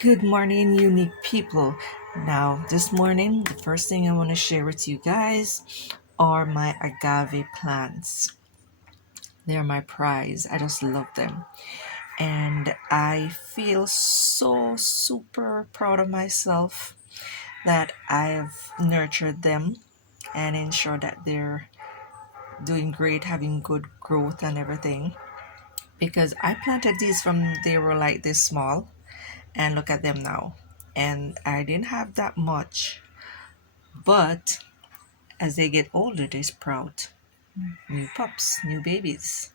Good morning, unique people. Now, this morning, the first thing I want to share with you guys are my agave plants. They're my prize. I just love them. And I feel so super proud of myself that I have nurtured them and ensured that they're doing great, having good growth and everything. Because I planted these from they were like this small, and look at them now. And I didn't have that much. But as they get older, they sprout new pups, new babies.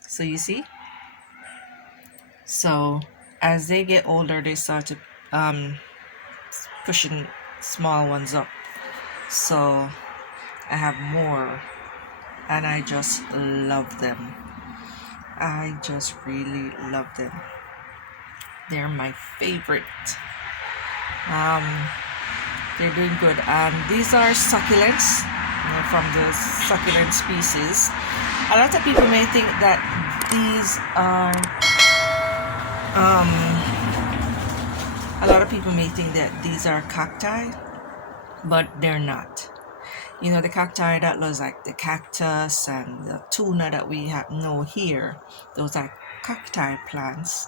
So you see? So as they get older, they start to pushing small ones up. So I have more, and I just love them. I just really love them. They're my favorite. Um, they're doing good. And these are succulents. They're from the succulent species. A lot of people may think that these are a lot of people may think that these are cacti, but they're not. You know, the cacti that looks like the cactus and the tuna that we know here, those are cacti plants.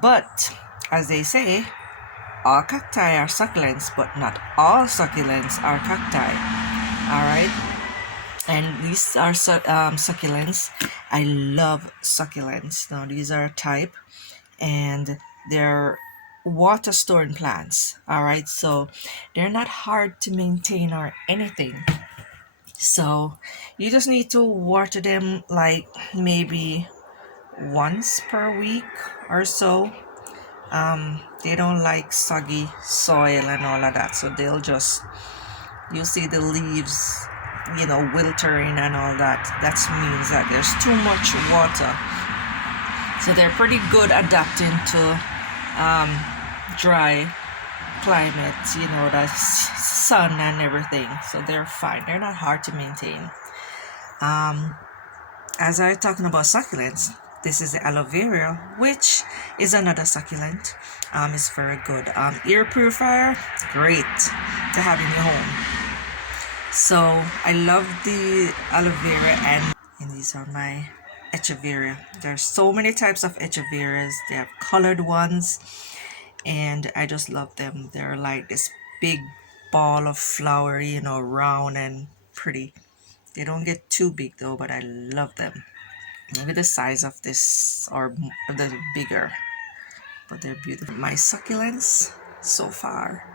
But as they say, all cacti are succulents, but not all succulents are cacti. All right. And these are succulents. I love succulents. Now these are a type, and they're water storing plants. All right, so they're not hard to maintain or anything. So you just need to water them like maybe once per week or so. They don't like soggy soil and all of that, so they'll just, you see the leaves, wiltering and all that. That means that there's too much water. So they're pretty good adapting to dry climate, the sun and everything. So they're fine. They're not hard to maintain. As I'm talking about succulents, this is the aloe vera, which is another succulent. It's very good. Air purifier, great to have in your home. So I love the aloe vera, and these are my echeveria. There's so many types of echeveras. They have colored ones, and I just love them. They're like this big ball of flower, round and pretty. They don't get too big though, but I love them. Maybe the size of this or a little bigger, but they're beautiful. My succulents so far,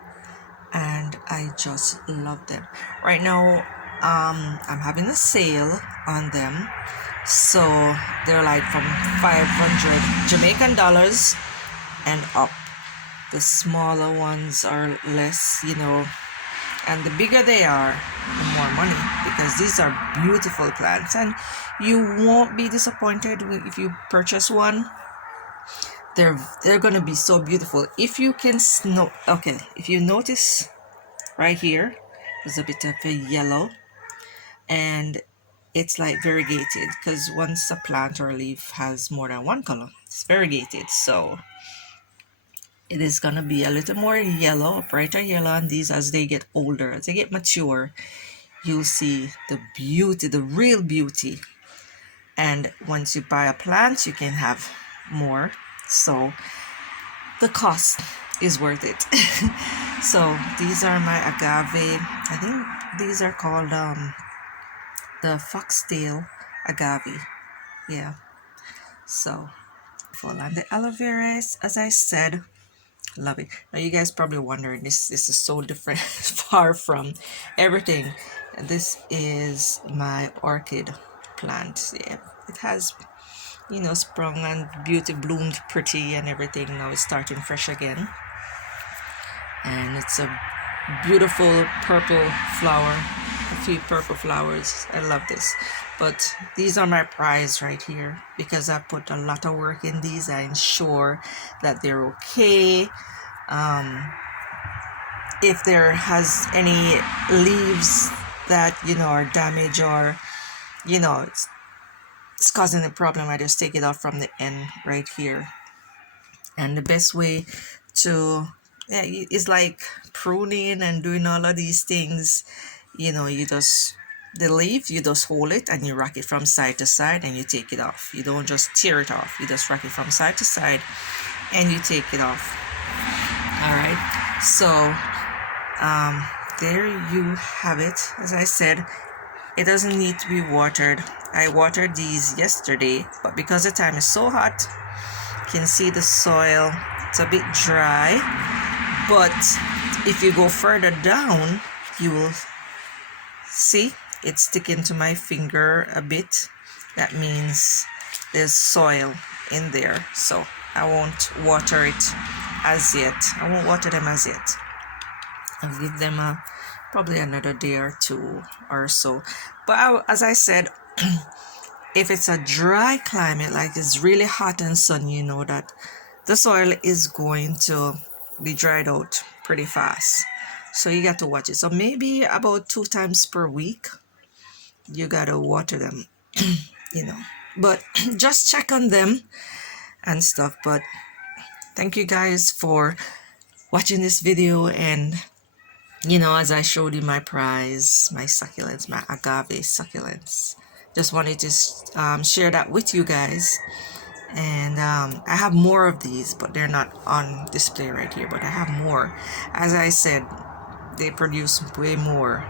and I just love them. Right now, I'm having a sale on them, so they're like from 500 Jamaican dollars and up. The smaller ones are less, and the bigger they are, the more money, because these are beautiful plants, and you won't be disappointed if you purchase one. They're gonna be so beautiful. If you can if you notice right here, there's a bit of a yellow, and it's like variegated, because once a plant or a leaf has more than one color, it's variegated. So it is gonna be a little more yellow, brighter yellow, and these, as they get older, as they get mature, you'll see the beauty, the real beauty. And once you buy a plant, you can have more. So the cost is worth it. So these are my agave. I think these are called the foxtail agave. Yeah. So full, and the aloe vera, as I said, love it. Now you guys probably wondering, this is so different, far from everything. This is my orchid plant. Yeah, it has sprung and beauty, bloomed pretty and everything. Now it's starting fresh again, and it's a beautiful purple flower, a few purple flowers. I love this. But these are my prize right here, because I put a lot of work in these. I ensure that they're okay. If there has any leaves that are damaged, or it's causing a problem, I just take it out from the end right here. And the best way to, yeah, it's like pruning and doing all of these things. You know, you just, the leaf, you just hold it and you rock it from side to side and you take it off. You don't just tear it off. You just rock it from side to side and you take it off. All right. So there you have it. As I said, it doesn't need to be watered. I watered these yesterday, but because the time is so hot, you can see the soil, it's a bit dry. But if you go further down, you will see it's sticking to my finger a bit. That means there's soil in there. So I won't water it as yet. I won't water them as yet. I'll give them probably another day or two or so. But as I said, if it's a dry climate, like it's really hot and sunny, you know that the soil is going to be dried out pretty fast. So you got to watch it. So maybe about 2 times per week, you got to water them, you know. But just check on them and stuff. But thank you guys for watching this video. And, you know, as I showed you my prize, my succulents, my agave succulents. Just wanted to share that with you guys. And I have more of these, but they're not on display right here. But I have more. As I said, they produce way more,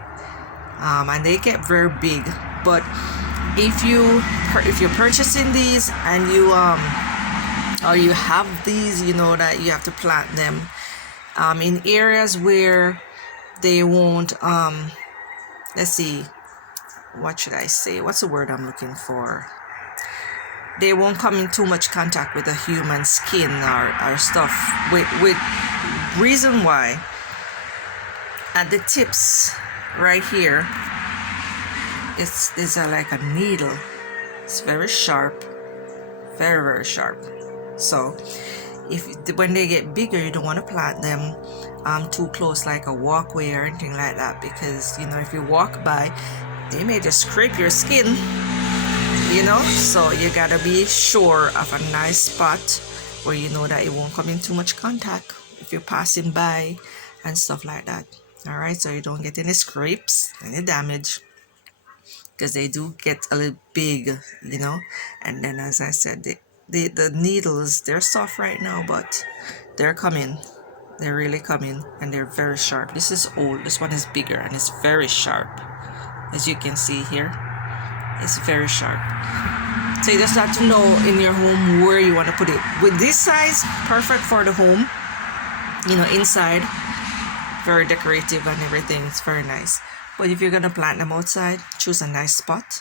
and they get very big. But if you're purchasing these and you or you have these, you know that you have to plant them in areas where they won't let's see, what should I say, what's the word I'm looking for, they won't come in too much contact with the human skin or stuff. With reason why, at the tips right here, it's like a needle. It's very sharp, very, very sharp. So when they get bigger, you don't want to plant them too close, like a walkway or anything like that, because, you know, if you walk by, they may just scrape your skin, you know. So you gotta be sure of a nice spot where you know that it won't come in too much contact if you're passing by and stuff like that. All right, so you don't get any scrapes, any damage, because they do get a little big, you know. And then, as I said, the needles, they're soft right now, but they're coming. They're really coming, and they're very sharp. This is old. This one is bigger, and it's very sharp. As you can see here, it's very sharp. So you just have to know in your home where you want to put it. With this size, perfect for the home, you know, inside. Very decorative and everything. It's very nice. But if you're gonna plant them outside, choose a nice spot.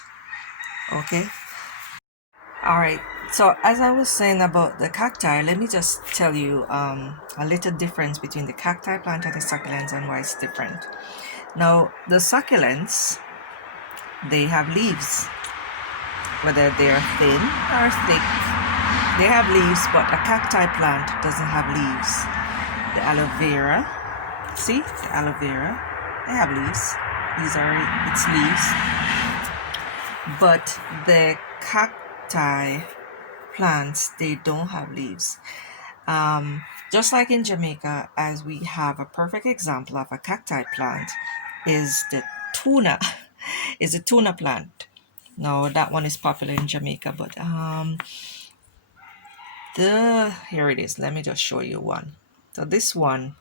Okay. All right. So as I was saying about the cacti, let me just tell you a little difference between the cacti plant and the succulents and why it's different. Now, the succulents, they have leaves, whether they're thin or thick. They have leaves, but a cacti plant doesn't have leaves. The aloe vera. See, the aloe vera, they have leaves. These are its leaves. But the cacti plants, they don't have leaves. Just like in Jamaica, as we have a perfect example of a cacti plant, is the tuna, is a tuna plant. Now that one is popular in Jamaica, but here it is. Let me just show you one. So this one.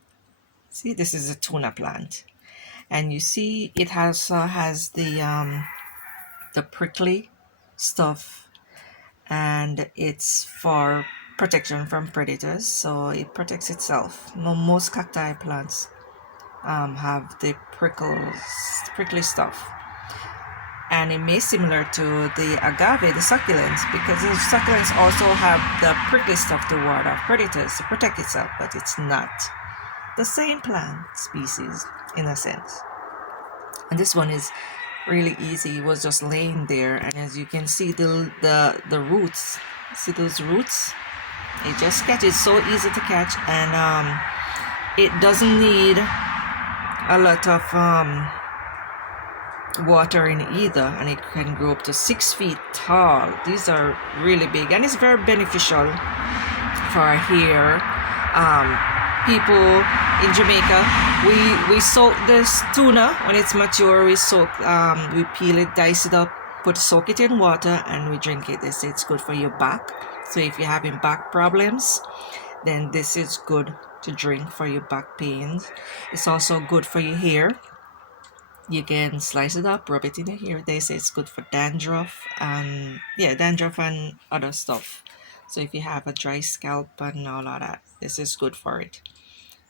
See, this is a tuna plant, and you see it has the prickly stuff, and it's for protection from predators, so it protects itself. Now, most cacti plants have the prickly stuff, and it may similar to the agave, the succulents, because the succulents also have the prickly stuff to ward off predators to protect itself, but it's not the same plant species in a sense. And this one is really easy. It was just laying there, and as you can see, the roots, see those roots, it just catches, so easy to catch, and it doesn't need a lot of watering either, and it can grow up to 6 feet tall. These are really big, and it's very beneficial for hair, people in Jamaica, we soak this tuna when it's mature. We peel it, dice it up, soak it in water, and we drink it. They say it's good for your back. So if you're having back problems, then this is good to drink for your back pains. It's also good for your hair. You can slice it up, rub it in your hair. They say it's good for dandruff and dandruff and other stuff. So if you have a dry scalp and all of that, this is good for it.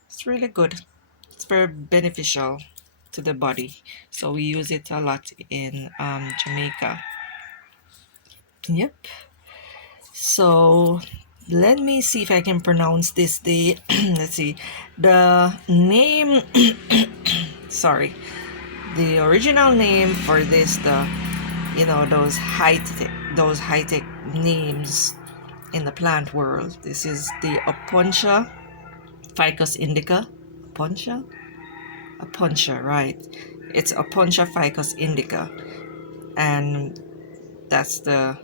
It's really good. It's very beneficial to the body. So we use it a lot in Jamaica. Yep. So let me see if I can pronounce this. Let's see. The name sorry. The original name for this, those high tech names in the plant world. This is the Opuntia ficus indica. Opuntia, right? It's Opuntia ficus indica, and that's the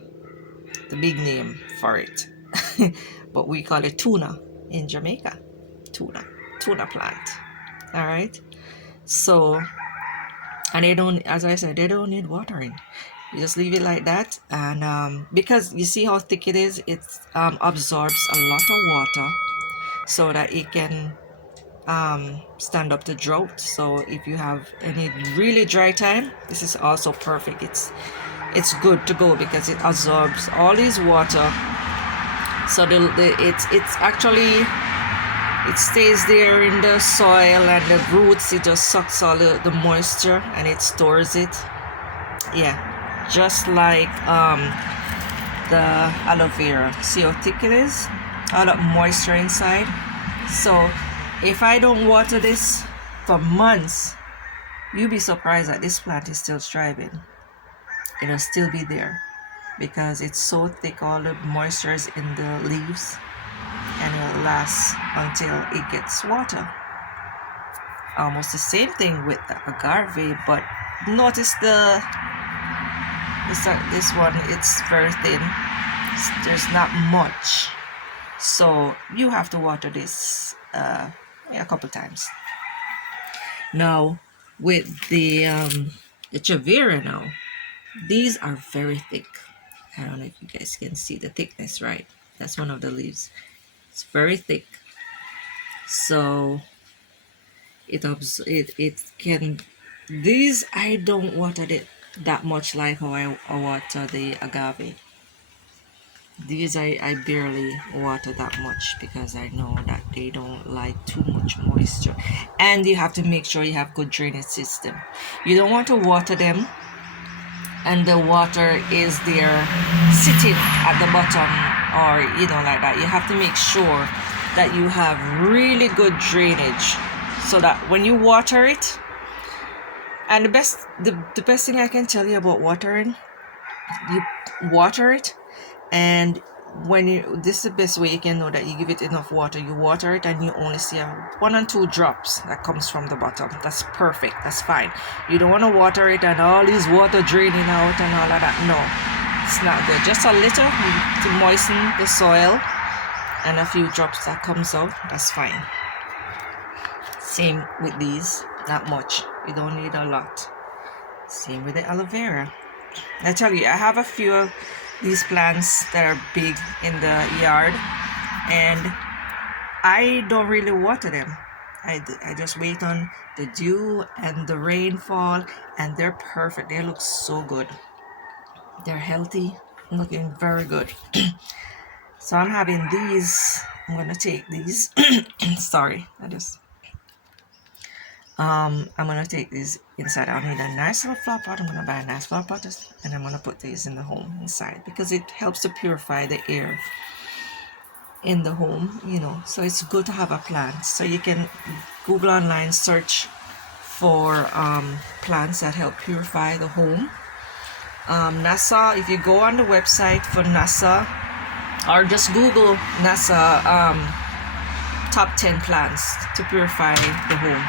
big name for it. But we call it tuna in Jamaica. Tuna plant. All right. So, and they don't, as I said, they don't need watering. You just leave it like that, and because you see how thick it is, it absorbs a lot of water, so that it can stand up to drought. So if you have any really dry time, this is also perfect. It's good to go because it absorbs all this water. So it's actually, it stays there in the soil and the roots. It just sucks all the moisture and it stores it. Yeah, just like the aloe vera. See how thick it is? All that moisture inside. So if I don't water this for months, you'll be surprised that this plant is still thriving. It'll still be there because it's so thick. All the moisture is in the leaves, and it'll last until it gets water. Almost the same thing with the agave, but notice this one, it's very thin. There's not much, so you have to water this a couple times. Now with the Chavera, now these are very thick. I don't know if you guys can see the thickness, right? That's one of the leaves. It's very thick, so it can. These I don't water it that much like how I water the agave. These I barely water that much because I know that they don't like too much moisture, and you have to make sure you have good drainage system. You don't want to water them and the water is there sitting at the bottom, or like that. You have to make sure that you have really good drainage so that when you water it, and the best thing I can tell you about watering, you water it, and this is the best way you can know that you give it enough water. You water it and you only see 1 or 2 drops that comes from the bottom. That's perfect. That's fine. You don't want to water it and all this water draining out and all of that. No, it's not good. Just a little to moisten the soil, and a few drops that comes out. That's fine. Same with these. Not much. You don't need a lot. Same with the aloe vera. I tell you, I have a few of these plants that are big in the yard, and I don't really water them. I just wait on the dew and the rainfall, and they're perfect. They look so good. They're healthy, looking very good. So I'm having these. I'm gonna take these. Sorry, I'm gonna take these inside. I need a nice little flower pot. I'm gonna buy a nice flower pot, and I'm gonna put these in the home inside because it helps to purify the air in the home, so it's good to have a plant. So you can Google online, search for plants that help purify the home. NASA, if you go on the website for NASA, or just Google NASA top 10 plants to purify the home,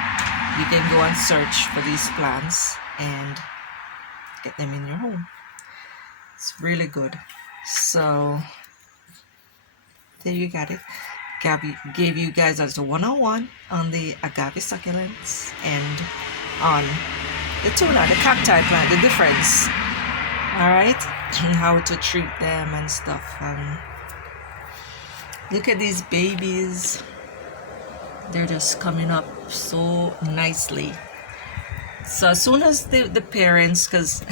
you can go and search for these plants and get them in your home. It's really good. So there you got it. gave you guys a one-on-one on the agave succulents and on the tuna, the cacti plant, the difference. All right, and how to treat them and stuff. And look at these babies. They're just coming up so nicely. So as soon as the parents, because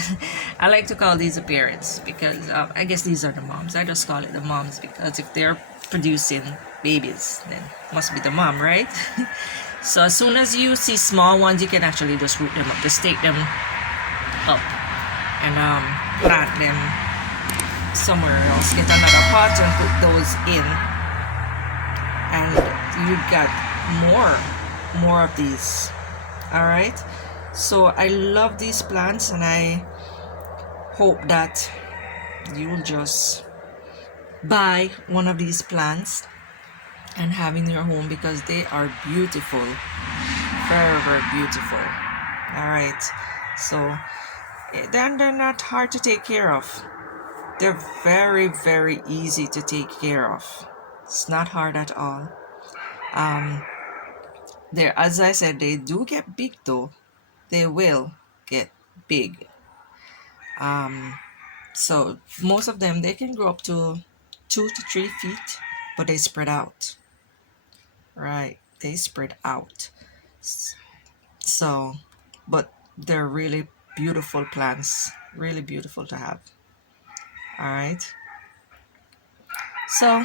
I like to call these the parents because I guess these are the moms. I just call it the moms because if they're producing babies, then must be the mom, right? So as soon as you see small ones, you can actually just root them up, just take them up and plant them somewhere else. Get another pot and put those in, and you got more of these. All right. So I love these plants, and I hope that you'll just buy one of these plants and have in your home because they are beautiful, very, very beautiful. All right, so then they're not hard to take care of. They're very, very easy to take care of. It's not hard at all. There, as I said, they do get big though. They will get big. So most of them, they can grow up to 2 to 3 feet, but they spread out. Right, they spread out. So, but they're really beautiful plants, really beautiful to have. All right. So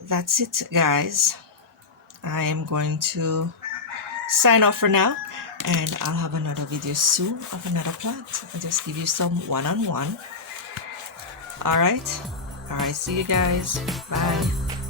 that's it, guys. I am going to sign off for now, and I'll have another video soon of another plant. I'll just give you some one-on-one. All right. See you guys. Bye.